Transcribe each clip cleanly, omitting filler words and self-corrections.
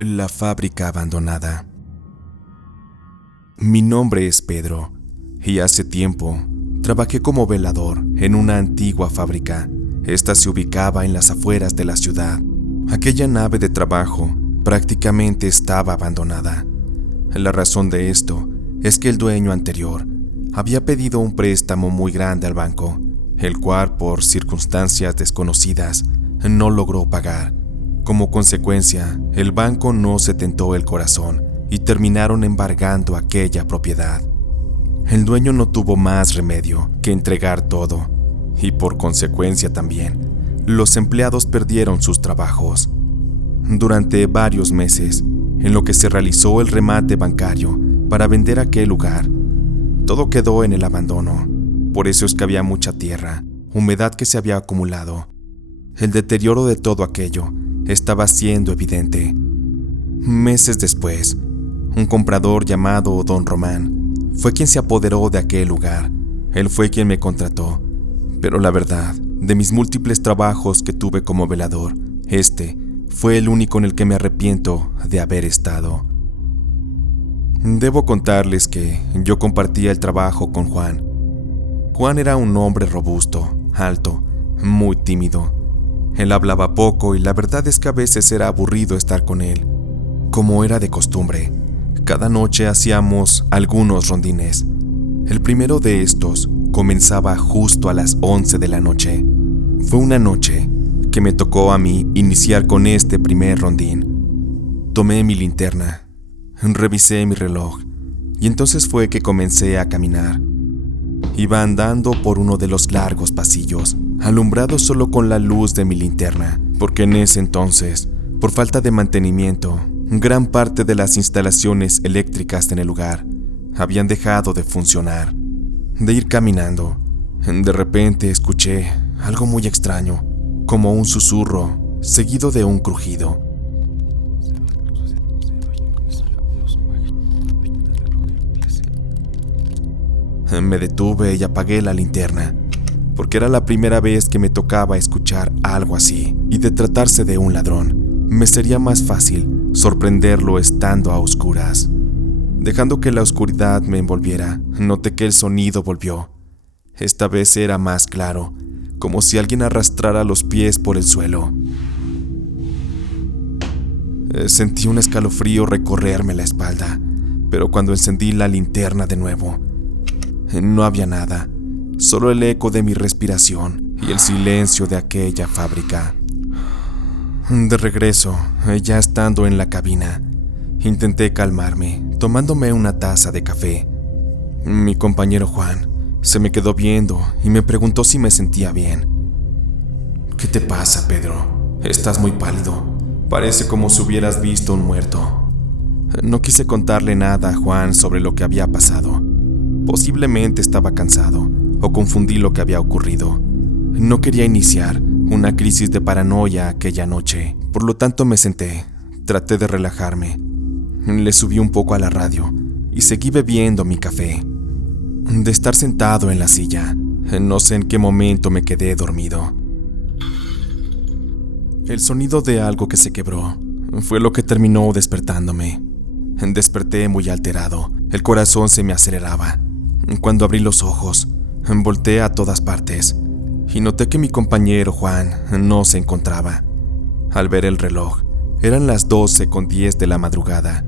La fábrica abandonada. Mi nombre es Pedro y hace tiempo trabajé como velador en una antigua fábrica. Esta se ubicaba en las afueras de la ciudad. Aquella nave de trabajo prácticamente estaba abandonada. La razón de esto es que el dueño anterior había pedido un préstamo muy grande al banco, el cual por circunstancias desconocidas no logró pagar. Como consecuencia, el banco no se tentó el corazón y terminaron embargando aquella propiedad. El dueño no tuvo más remedio que entregar todo, y por consecuencia también, los empleados perdieron sus trabajos. Durante varios meses, en lo que se realizó el remate bancario para vender aquel lugar, todo quedó en el abandono. Por eso es que había mucha tierra, humedad que se había acumulado. El deterioro de todo aquello estaba siendo evidente. Meses después, un comprador llamado Don Román fue quien se apoderó de aquel lugar. Él fue quien me contrató. Pero la verdad, de mis múltiples trabajos que tuve como velador, este fue el único en el que me arrepiento de haber estado. Debo contarles que yo compartía el trabajo con Juan. Juan era un hombre robusto, alto, muy tímido. Él hablaba poco y la verdad es que a veces era aburrido estar con él. Como era de costumbre, cada noche hacíamos algunos rondines. El primero de estos comenzaba justo a las 11 de la noche. Fue una noche que me tocó a mí iniciar con este primer rondín. Tomé mi linterna, revisé mi reloj y entonces fue que comencé a caminar. Iba andando por uno de los largos pasillos, alumbrado solo con la luz de mi linterna, porque en ese entonces, por falta de mantenimiento, gran parte de las instalaciones eléctricas en el lugar habían dejado de funcionar. De ir caminando, de repente escuché algo muy extraño, como un susurro seguido de un crujido. Me detuve y apagué la linterna, porque era la primera vez que me tocaba escuchar algo así, y de tratarse de un ladrón, me sería más fácil sorprenderlo estando a oscuras. Dejando que la oscuridad me envolviera, noté que el sonido volvió. Esta vez era más claro, como si alguien arrastrara los pies por el suelo. Sentí un escalofrío recorrerme la espalda, pero cuando encendí la linterna de nuevo, no había nada, solo el eco de mi respiración y el silencio de aquella fábrica. De regreso, ya estando en la cabina, intenté calmarme, tomándome una taza de café. Mi compañero Juan se me quedó viendo y me preguntó si me sentía bien. ¿Qué te pasa, Pedro? Estás muy pálido. Parece como si hubieras visto un muerto. No quise contarle nada a Juan sobre lo que había pasado. Posiblemente estaba cansado o confundí lo que había ocurrido. No quería iniciar una crisis de paranoia aquella noche, por lo tanto me senté, traté de relajarme. Le subí un poco a la radio y seguí bebiendo mi café. De estar sentado en la silla, no sé en qué momento me quedé dormido. El sonido de algo que se quebró fue lo que terminó despertándome. Desperté muy alterado, el corazón se me aceleraba. Cuando abrí los ojos, volteé a todas partes y noté que mi compañero Juan no se encontraba. Al ver el reloj, eran las 12:10 de la madrugada.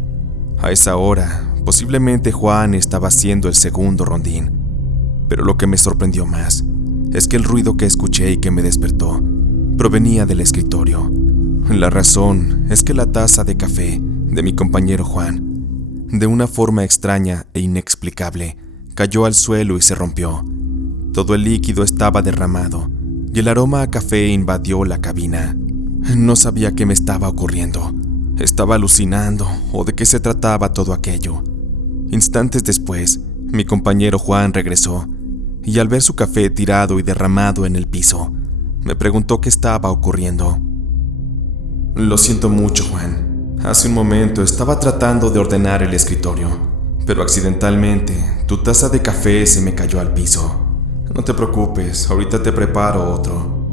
A esa hora, posiblemente Juan estaba haciendo el segundo rondín. Pero lo que me sorprendió más es que el ruido que escuché y que me despertó provenía del escritorio. La razón es que la taza de café de mi compañero Juan, de una forma extraña e inexplicable, cayó al suelo y se rompió. Todo el líquido estaba derramado y el aroma a café invadió la cabina. No sabía qué me estaba ocurriendo. ¿Estaba alucinando o de qué se trataba todo aquello? Instantes después, mi compañero Juan regresó y al ver su café tirado y derramado en el piso, me preguntó qué estaba ocurriendo. Lo siento mucho, Juan. Hace un momento estaba tratando de ordenar el escritorio, pero accidentalmente tu taza de café se me cayó al piso. No te preocupes, ahorita te preparo otro.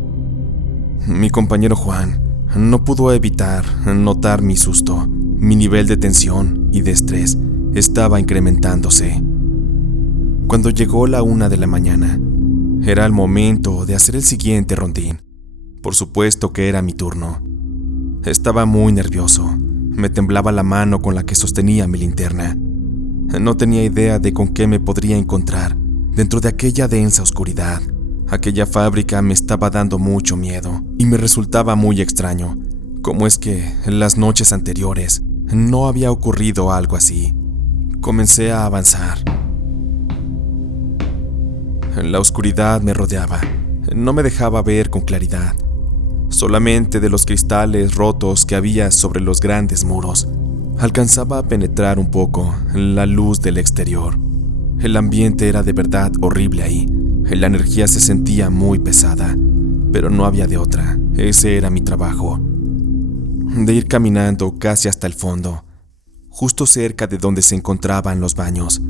Mi compañero Juan no pudo evitar notar mi susto Mi nivel de tensión y de estrés estaba incrementándose. Cuando llegó la 1 de la mañana, era el momento de hacer el siguiente rondín. Por supuesto que era mi turno. Estaba muy nervioso. Me temblaba la mano con la que sostenía mi linterna. No tenía idea de con qué me podría encontrar dentro de aquella densa oscuridad. Aquella fábrica me estaba dando mucho miedo y me resultaba muy extraño. ¿Cómo es que en las noches anteriores no había ocurrido algo así? Comencé a avanzar. La oscuridad me rodeaba. No me dejaba ver con claridad. Solamente de los cristales rotos que había sobre los grandes muros alcanzaba a penetrar un poco la luz del exterior. El ambiente era de verdad horrible ahí. La energía se sentía muy pesada, pero no había de otra. Ese era mi trabajo. De ir caminando casi hasta el fondo, justo cerca de donde se encontraban los baños.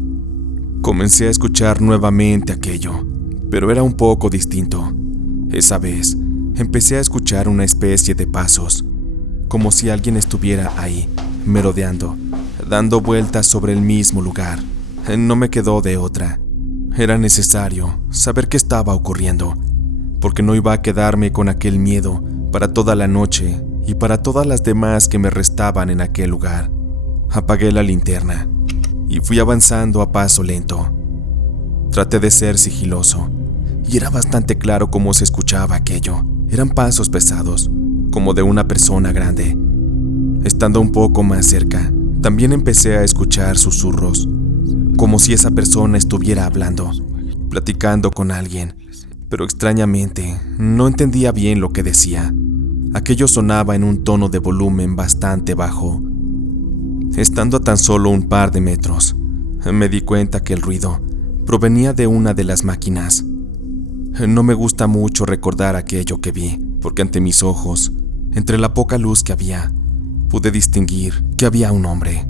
Comencé a escuchar nuevamente aquello, pero era un poco distinto. Esa vez, empecé a escuchar una especie de pasos, como si alguien estuviera ahí, merodeando, dando vueltas sobre el mismo lugar. No me quedó de otra. Era necesario saber qué estaba ocurriendo, porque no iba a quedarme con aquel miedo para toda la noche y para todas las demás que me restaban en aquel lugar. Apagué la linterna y fui avanzando a paso lento. Traté de ser sigiloso, y era bastante claro cómo se escuchaba aquello. Eran pasos pesados, como de una persona grande. Estando un poco más cerca, también empecé a escuchar susurros, como si esa persona estuviera hablando, platicando con alguien, pero extrañamente no entendía bien lo que decía. Aquello sonaba en un tono de volumen bastante bajo. Estando a tan solo un par de metros, me di cuenta que el ruido provenía de una de las máquinas. No me gusta mucho recordar aquello que vi, porque ante mis ojos, entre la poca luz que había, pude distinguir que había un hombre,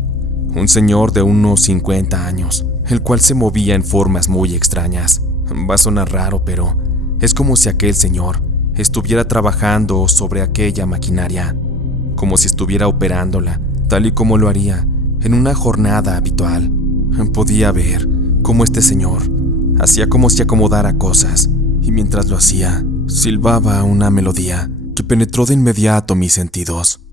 un señor de unos 50 años, el cual se movía en formas muy extrañas. Va a sonar raro, pero es como si aquel señor estuviera trabajando sobre aquella maquinaria, como si estuviera operándola, tal y como lo haría en una jornada habitual. Podía ver cómo este señor hacía como si acomodara cosas, y mientras lo hacía, silbaba una melodía que penetró de inmediato mis sentidos.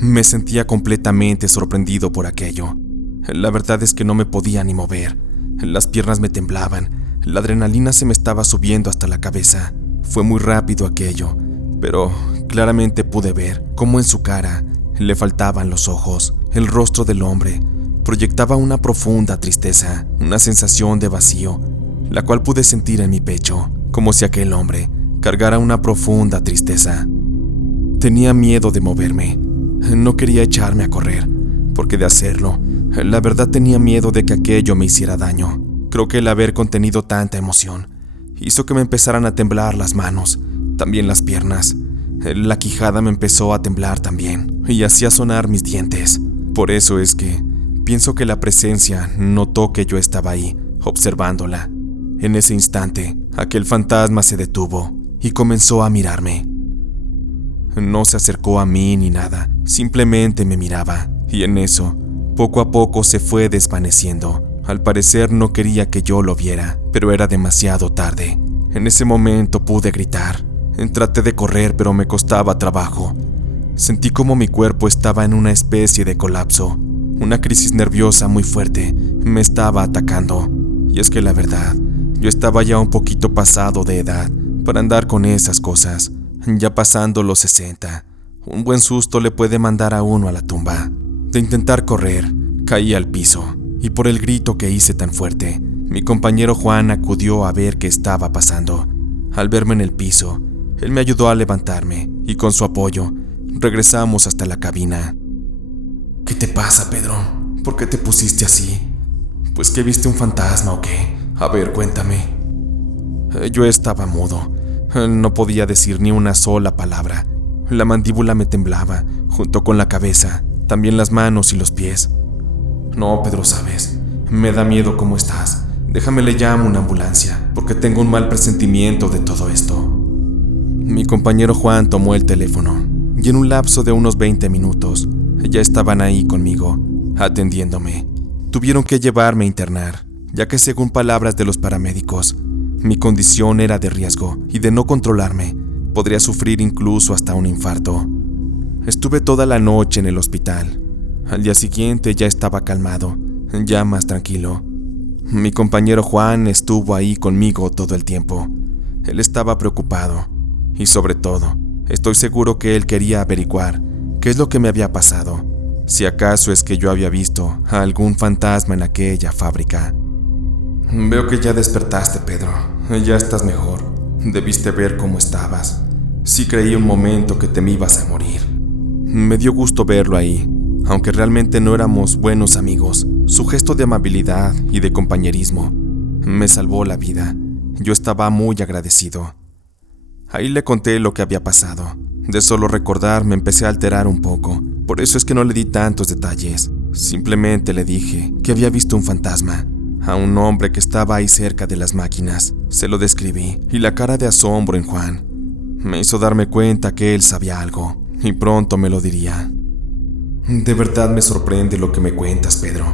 Me sentía completamente sorprendido por aquello. La verdad es que no me podía ni mover. Las piernas me temblaban, la adrenalina se me estaba subiendo hasta la cabeza. Fue muy rápido aquello, pero claramente pude ver cómo en su cara le faltaban los ojos. El rostro del hombre proyectaba una profunda tristeza, una sensación de vacío, la cual pude sentir en mi pecho, como si aquel hombre cargara una profunda tristeza. Tenía miedo de moverme. No quería echarme a correr, porque de hacerlo, la verdad tenía miedo de que aquello me hiciera daño. Creo que el haber contenido tanta emoción hizo que me empezaran a temblar las manos, también las piernas. La quijada me empezó a temblar también, y hacía sonar mis dientes. Por eso es que pienso que la presencia notó que yo estaba ahí, observándola. En ese instante, aquel fantasma se detuvo y comenzó a mirarme. No se acercó a mí ni nada, simplemente me miraba, y en eso, poco a poco se fue desvaneciendo. Al parecer no quería que yo lo viera, pero era demasiado tarde. En ese momento pude gritar. Traté de correr, pero me costaba trabajo. Sentí como mi cuerpo estaba en una especie de colapso. Una crisis nerviosa muy fuerte me estaba atacando. Y es que la verdad, yo estaba ya un poquito pasado de edad para andar con esas cosas. Ya pasando los 60, un buen susto le puede mandar a uno a la tumba. De intentar correr, caí al piso, y por el grito que hice tan fuerte, mi compañero Juan acudió a ver qué estaba pasando. Al verme en el piso, él me ayudó a levantarme, y con su apoyo, regresamos hasta la cabina. ¿Qué te pasa, Pedro? ¿Por qué te pusiste así? ¿Pues que viste un fantasma o qué? A ver, cuéntame. Yo estaba mudo. No podía decir ni una sola palabra. La mandíbula me temblaba, junto con la cabeza, también las manos y los pies. No, Pedro, ¿sabes? Me da miedo cómo estás. Déjame le llamo una ambulancia, porque tengo un mal presentimiento de todo esto. Mi compañero Juan tomó el teléfono, y en un lapso de unos 20 minutos, ya estaban ahí conmigo, atendiéndome. Tuvieron que llevarme a internar, ya que según palabras de los paramédicos, mi condición era de riesgo y de no controlarme, podría sufrir incluso hasta un infarto. Estuve toda la noche en el hospital. Al día siguiente ya estaba calmado, ya más tranquilo. Mi compañero Juan estuvo ahí conmigo todo el tiempo. Él estaba preocupado y sobre todo, estoy seguro que él quería averiguar qué es lo que me había pasado, si acaso es que yo había visto a algún fantasma en aquella fábrica. Veo que ya despertaste, Pedro. Ya estás mejor. Debiste ver cómo estabas. Sí creí un momento que te me ibas a morir. Me dio gusto verlo ahí, aunque realmente no éramos buenos amigos. Su gesto de amabilidad y de compañerismo me salvó la vida. Yo estaba muy agradecido. Ahí le conté lo que había pasado. De solo recordar me empecé a alterar un poco. Por eso es que no le di tantos detalles. Simplemente le dije que había visto un fantasma, a un hombre que estaba ahí cerca de las máquinas. Se lo describí y la cara de asombro en Juan me hizo darme cuenta que él sabía algo y pronto me lo diría. De verdad me sorprende lo que me cuentas, Pedro.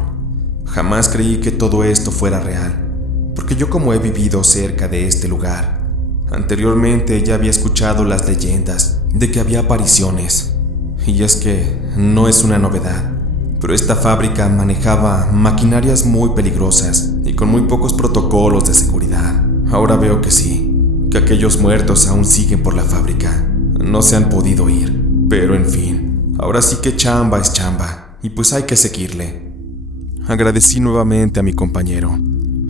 Jamás creí que todo esto fuera real, porque yo como he vivido cerca de este lugar, anteriormente ya había escuchado las leyendas de que había apariciones. Y es que no es una novedad, pero esta fábrica manejaba maquinarias muy peligrosas y con muy pocos protocolos de seguridad. Ahora veo que sí, que aquellos muertos aún siguen por la fábrica. No se han podido ir, pero en fin, ahora sí que chamba es chamba, y pues hay que seguirle. Agradecí nuevamente a mi compañero,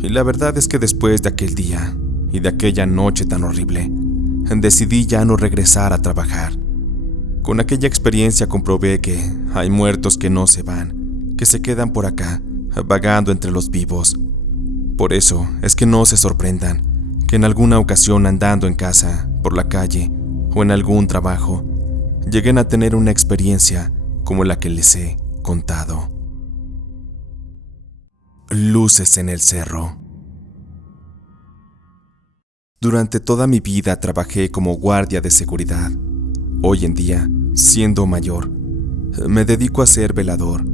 y la verdad es que después de aquel día y de aquella noche tan horrible, decidí ya no regresar a trabajar. Con aquella experiencia comprobé que hay muertos que no se van, que se quedan por acá, vagando entre los vivos. Por eso es que no se sorprendan que en alguna ocasión andando en casa, por la calle o en algún trabajo, lleguen a tener una experiencia como la que les he contado. Luces en el cerro. Durante toda mi vida trabajé como guardia de seguridad. Hoy en día, siendo mayor, me dedico a ser velador.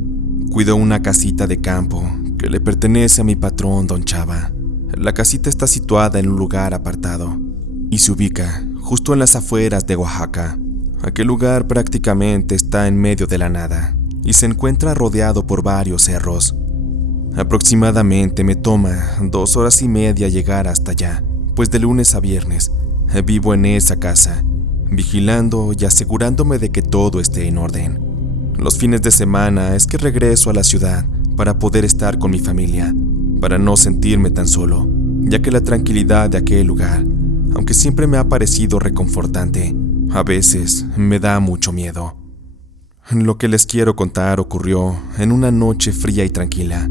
Cuido una casita de campo que le pertenece a mi patrón, Don Chava. La casita está situada en un lugar apartado y se ubica justo en las afueras de Oaxaca. Aquel lugar prácticamente está en medio de la nada y se encuentra rodeado por varios cerros. Aproximadamente me toma 2 horas y media llegar hasta allá, pues de lunes a viernes vivo en esa casa, vigilando y asegurándome de que todo esté en orden. Los fines de semana es que regreso a la ciudad para poder estar con mi familia, para no sentirme tan solo, ya que la tranquilidad de aquel lugar, aunque siempre me ha parecido reconfortante, a veces me da mucho miedo. Lo que les quiero contar ocurrió en una noche fría y tranquila.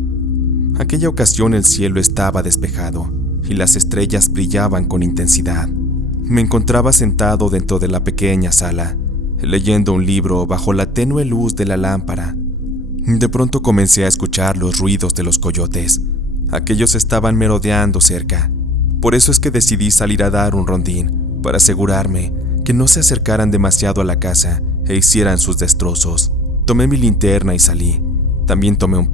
Aquella ocasión el cielo estaba despejado y las estrellas brillaban con intensidad. Me encontraba sentado dentro de la pequeña sala, leyendo un libro bajo la tenue luz de la lámpara. De pronto comencé a escuchar los ruidos de los coyotes. Aquellos estaban merodeando cerca. Por eso es que decidí salir a dar un rondín, para asegurarme que no se acercaran demasiado a la casa e hicieran sus destrozos. Tomé mi linterna y salí. También tomé un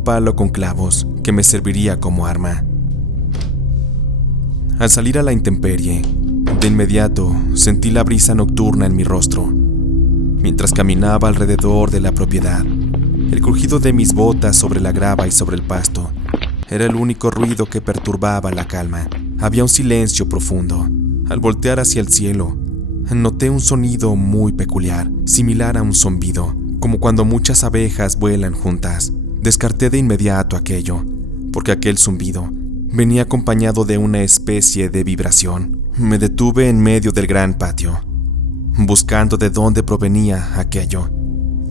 palo con clavos que me serviría como arma. Al salir a la intemperie, de inmediato sentí la brisa nocturna en mi rostro. Mientras caminaba alrededor de la propiedad, el crujido de mis botas sobre la grava y sobre el pasto era el único ruido que perturbaba la calma. Había un silencio profundo. Al voltear hacia el cielo, noté un sonido muy peculiar, similar a un zumbido, como cuando muchas abejas vuelan juntas. Descarté de inmediato aquello, porque aquel zumbido venía acompañado de una especie de vibración. Me detuve en medio del gran patio, buscando de dónde provenía aquello.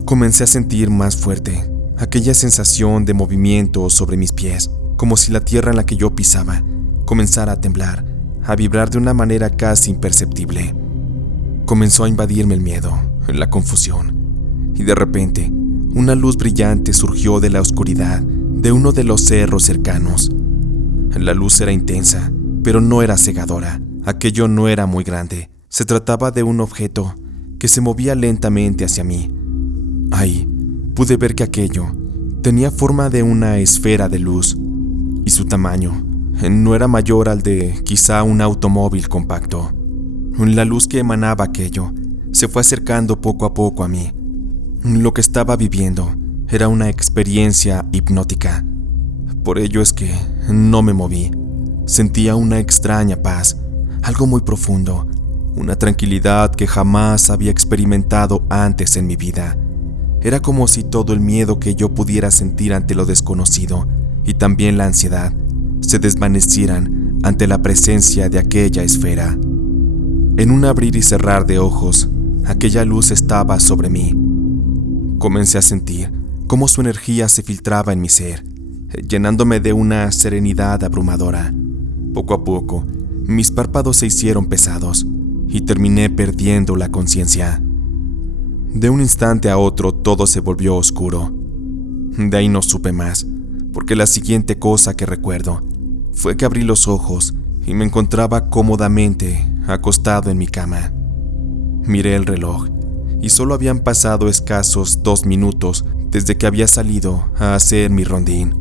Comencé a sentir más fuerte aquella sensación de movimiento sobre mis pies, como si la tierra en la que yo pisaba comenzara a temblar, a vibrar de una manera casi imperceptible. Comenzó a invadirme el miedo, la confusión, y de repente una luz brillante surgió de la oscuridad de uno de los cerros cercanos. La luz era intensa, pero no era cegadora. Aquello no era muy grande. Se trataba de un objeto que se movía lentamente hacia mí. Ahí pude ver que aquello tenía forma de una esfera de luz, y su tamaño no era mayor al de quizá un automóvil compacto. La luz que emanaba aquello se fue acercando poco a poco a mí. Lo que estaba viviendo era una experiencia hipnótica. Por ello es que no me moví. Sentía una extraña paz, algo muy profundo, una tranquilidad que jamás había experimentado antes en mi vida. Era como si todo el miedo que yo pudiera sentir ante lo desconocido y también la ansiedad se desvanecieran ante la presencia de aquella esfera. En un abrir y cerrar de ojos, aquella luz estaba sobre mí. Comencé a sentir cómo su energía se filtraba en mi ser, llenándome de una serenidad abrumadora. Poco a poco, mis párpados se hicieron pesados y terminé perdiendo la conciencia. De un instante a otro todo se volvió oscuro. De ahí no supe más, porque la siguiente cosa que recuerdo fue que abrí los ojos y me encontraba cómodamente acostado en mi cama. Miré el reloj y solo habían pasado escasos 2 minutos desde que había salido a hacer mi rondín.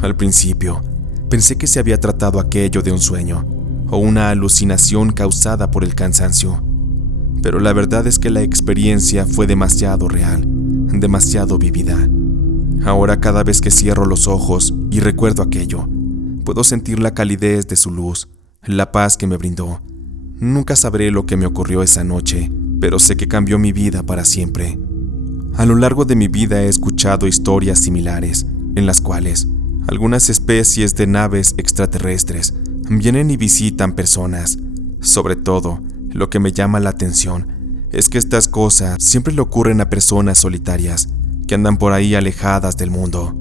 Al principio, pensé que se había tratado aquello de un sueño o una alucinación causada por el cansancio, pero la verdad es que la experiencia fue demasiado real, demasiado vívida. Ahora cada vez que cierro los ojos y recuerdo aquello, puedo sentir la calidez de su luz, la paz que me brindó. Nunca sabré lo que me ocurrió esa noche, pero sé que cambió mi vida para siempre. A lo largo de mi vida he escuchado historias similares, en las cuales algunas especies de naves extraterrestres vienen y visitan personas. Sobre todo, lo que me llama la atención es que estas cosas siempre le ocurren a personas solitarias que andan por ahí alejadas del mundo.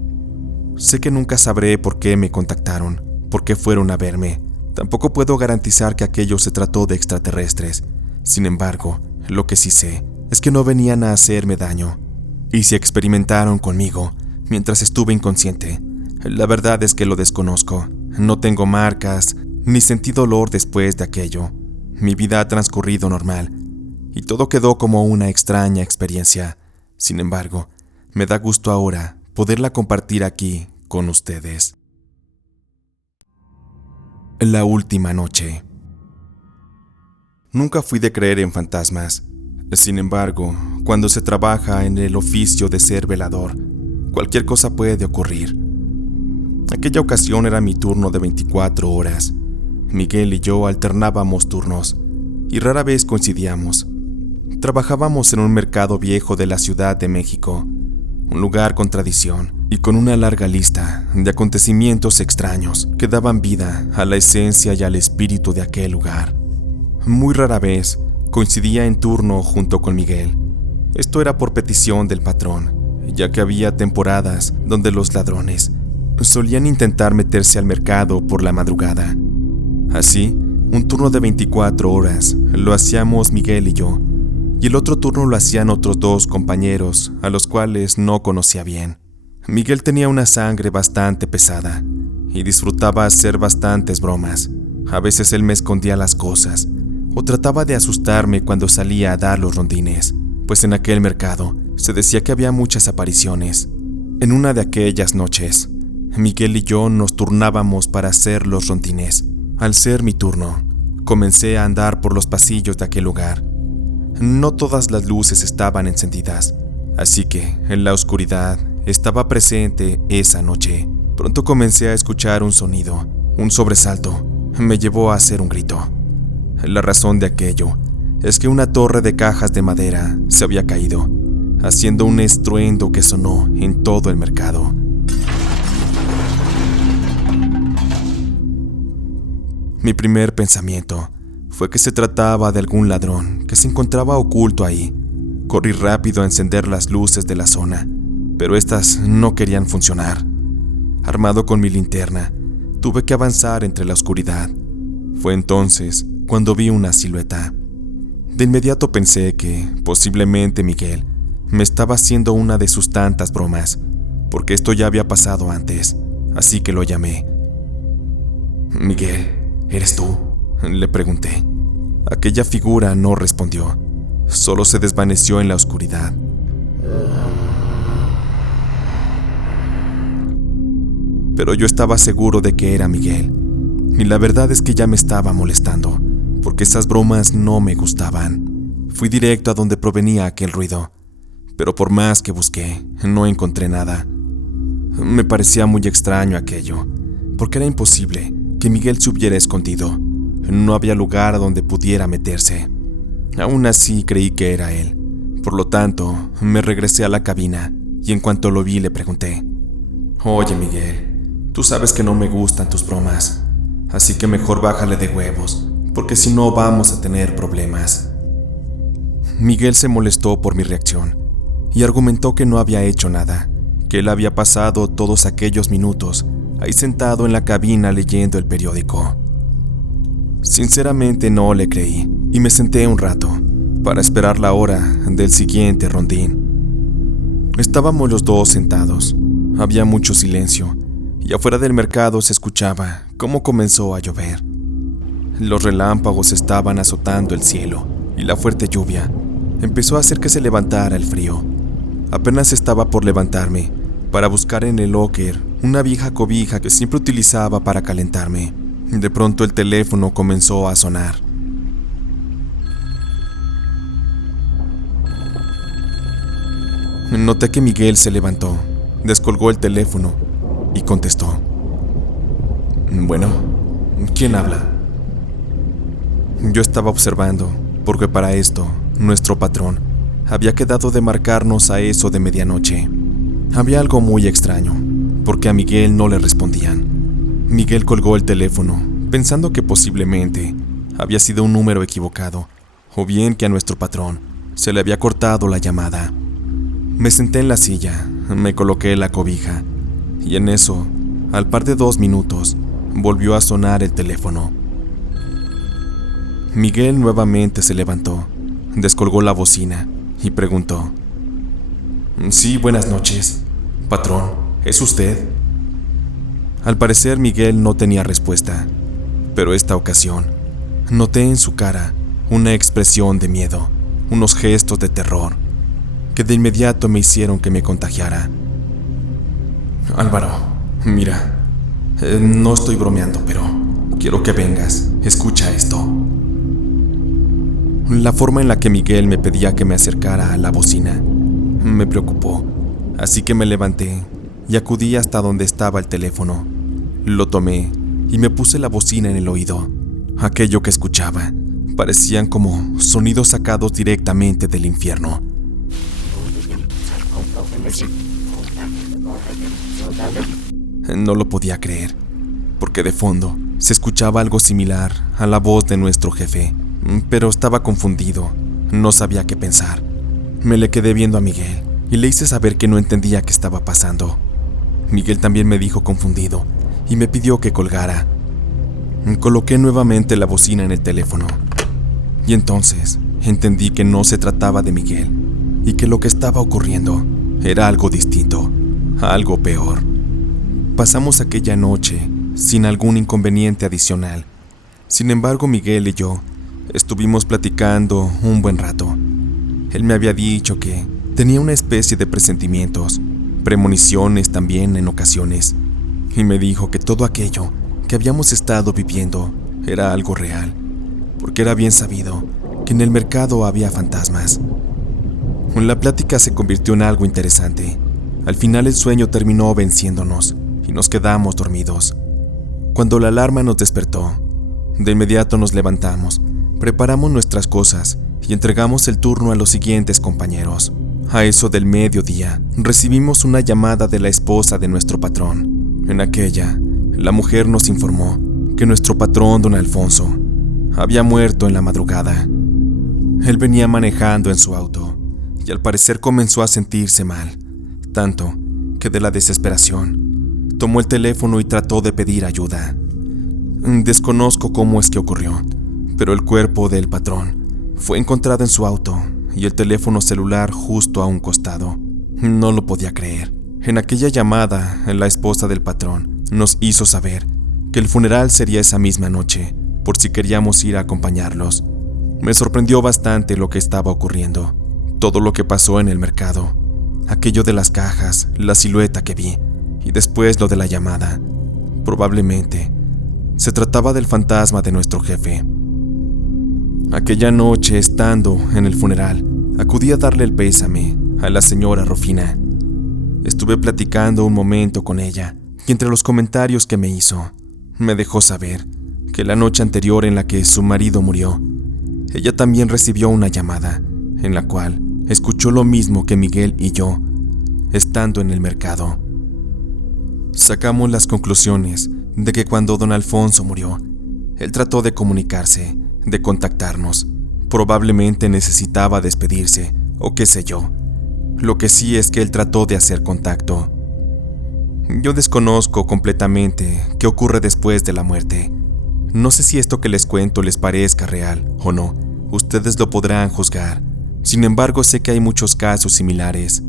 Sé que nunca sabré por qué me contactaron, por qué fueron a verme. Tampoco puedo garantizar que aquello se trató de extraterrestres. Sin embargo, lo que sí sé es que no venían a hacerme daño. Y si experimentaron conmigo mientras estuve inconsciente, la verdad es que lo desconozco. No tengo marcas, ni sentí dolor después de aquello. Mi vida ha transcurrido normal, y todo quedó como una extraña experiencia. Sin embargo, me da gusto ahora poderla compartir aquí con ustedes. La última noche. Nunca fui de creer en fantasmas. Sin embargo, cuando se trabaja en el oficio de ser velador, cualquier cosa puede ocurrir. Aquella ocasión era mi turno de 24 horas. Miguel y yo alternábamos turnos, y rara vez coincidíamos. Trabajábamos en un mercado viejo de la Ciudad de México, un lugar con tradición y con una larga lista de acontecimientos extraños que daban vida a la esencia y al espíritu de aquel lugar. Muy rara vez coincidía en turno junto con Miguel. Esto era por petición del patrón, ya que había temporadas donde los ladrones solían intentar meterse al mercado por la madrugada. Así, un turno de 24 horas lo hacíamos Miguel y yo, y el otro turno lo hacían otros 2 compañeros a los cuales no conocía bien. Miguel tenía una sangre bastante pesada y disfrutaba hacer bastantes bromas. A veces él me escondía las cosas o trataba de asustarme cuando salía a dar los rondines, pues en aquel mercado se decía que había muchas apariciones. En una de aquellas noches, Miguel y yo nos turnábamos para hacer los rondines. Al ser mi turno, comencé a andar por los pasillos de aquel lugar. No todas las luces estaban encendidas, así que en la oscuridad estaba presente esa noche. Pronto comencé a escuchar un sonido. Un sobresalto me llevó a hacer un grito. La razón de aquello es que una torre de cajas de madera se había caído, haciendo un estruendo que sonó en todo el mercado. Mi primer pensamiento fue que se trataba de algún ladrón que se encontraba oculto ahí. Corrí rápido a encender las luces de la zona, pero estas no querían funcionar. Armado con mi linterna, tuve que avanzar entre la oscuridad. Fue entonces cuando vi una silueta. De inmediato pensé que, posiblemente Miguel, me estaba haciendo una de sus tantas bromas, porque esto ya había pasado antes, así que lo llamé. «Miguel, ¿eres tú?», le pregunté. Aquella figura no respondió, solo se desvaneció en la oscuridad. Pero yo estaba seguro de que era Miguel, y la verdad es que ya me estaba molestando, porque esas bromas no me gustaban. Fui directo a donde provenía aquel ruido, pero por más que busqué, no encontré nada. Me parecía muy extraño aquello, porque era imposible que Miguel se hubiera escondido. No había lugar a donde pudiera meterse. Aún así creí que era él. Por lo tanto, me regresé a la cabina y en cuanto lo vi le pregunté: «Oye, Miguel, tú sabes que no me gustan tus bromas, así que mejor bájale de huevos, porque si no vamos a tener problemas». Miguel se molestó por mi reacción y argumentó que no había hecho nada, que él había pasado todos aquellos minutos ahí sentado en la cabina leyendo el periódico. Sinceramente no le creí y me senté un rato para esperar la hora del siguiente rondín. Estábamos los dos sentados, había mucho silencio y afuera del mercado se escuchaba cómo comenzó a llover. Los relámpagos estaban azotando el cielo y la fuerte lluvia empezó a hacer que se levantara el frío. Apenas estaba por levantarme para buscar en el locker una vieja cobija que siempre utilizaba para calentarme. De pronto el teléfono comenzó a sonar. Noté que Miguel se levantó, descolgó el teléfono y contestó. «Bueno, ¿quién habla?». Yo estaba observando, porque para esto, nuestro patrón había quedado de marcarnos a eso de medianoche. Había algo muy extraño, porque a Miguel no le respondían. Miguel colgó el teléfono, pensando que posiblemente había sido un número equivocado, o bien que a nuestro patrón se le había cortado la llamada. Me senté en la silla, me coloqué la cobija, y en eso, al par de 2 minutos, volvió a sonar el teléfono. Miguel nuevamente se levantó, descolgó la bocina y preguntó: «Sí, buenas noches. Patrón, ¿es usted?». Al parecer Miguel no tenía respuesta, pero esta ocasión noté en su cara una expresión de miedo, unos gestos de terror, que de inmediato me hicieron que me contagiara. «Álvaro, mira, no estoy bromeando, pero quiero que vengas, escucha esto». La forma en la que Miguel me pedía que me acercara a la bocina me preocupó, así que me levanté y acudí hasta donde estaba el teléfono. Lo tomé y me puse la bocina en el oído. Aquello que escuchaba parecían como sonidos sacados directamente del infierno. No lo podía creer, porque de fondo se escuchaba algo similar a la voz de nuestro jefe, pero estaba confundido, no sabía qué pensar. Me le quedé viendo a Miguel y le hice saber que no entendía qué estaba pasando. Miguel también me dijo confundido y me pidió que colgara. Coloqué nuevamente la bocina en el teléfono y entonces entendí que no se trataba de Miguel y que lo que estaba ocurriendo era algo distinto, algo peor. Pasamos aquella noche sin algún inconveniente adicional. Sin embargo, Miguel y yo estuvimos platicando un buen rato. Él me había dicho que tenía una especie de presentimientos, premoniciones también en ocasiones, y me dijo que todo aquello que habíamos estado viviendo era algo real, porque era bien sabido que en el mercado había fantasmas. La plática se convirtió en algo interesante. Al final el sueño terminó venciéndonos y nos quedamos dormidos. Cuando la alarma nos despertó, de inmediato nos levantamos, preparamos nuestras cosas y entregamos el turno a los siguientes compañeros. A eso del mediodía, recibimos una llamada de la esposa de nuestro patrón. En aquella, la mujer nos informó que nuestro patrón, don Alfonso, había muerto en la madrugada. Él venía manejando en su auto y al parecer comenzó a sentirse mal, tanto que de la desesperación tomó el teléfono y trató de pedir ayuda. Desconozco cómo es que ocurrió, pero el cuerpo del patrón fue encontrado en su auto y el teléfono celular justo a un costado. No lo podía creer. En aquella llamada, la esposa del patrón nos hizo saber que el funeral sería esa misma noche, por si queríamos ir a acompañarlos. Me sorprendió bastante lo que estaba ocurriendo, todo lo que pasó en el mercado, aquello de las cajas, la silueta que vi, y después lo de la llamada. Probablemente se trataba del fantasma de nuestro jefe. Aquella noche, estando en el funeral, acudí a darle el pésame a la señora Rufina. Estuve platicando un momento con ella, y entre los comentarios que me hizo, me dejó saber que la noche anterior en la que su marido murió, ella también recibió una llamada, en la cual escuchó lo mismo que Miguel y yo, estando en el mercado. Sacamos las conclusiones de que cuando don Alfonso murió, él trató de comunicarse, de contactarnos. Probablemente necesitaba despedirse, o qué sé yo. Lo que sí es que él trató de hacer contacto. Yo desconozco completamente qué ocurre después de la muerte. No sé si esto que les cuento les parezca real o no. Ustedes lo podrán juzgar. Sin embargo, sé que hay muchos casos similares.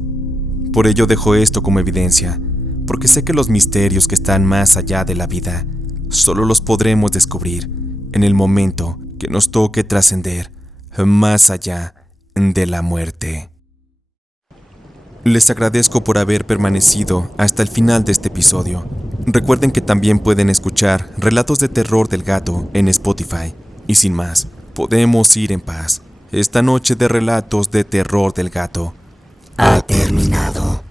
Por ello dejo esto como evidencia, porque sé que los misterios que están más allá de la vida solo los podremos descubrir en el momento que nos toque trascender más allá de la muerte. Les agradezco por haber permanecido hasta el final de este episodio. Recuerden que también pueden escuchar Relatos de Terror del Gato en Spotify. Y sin más, podemos ir en paz. Esta noche de Relatos de Terror del Gato ha terminado.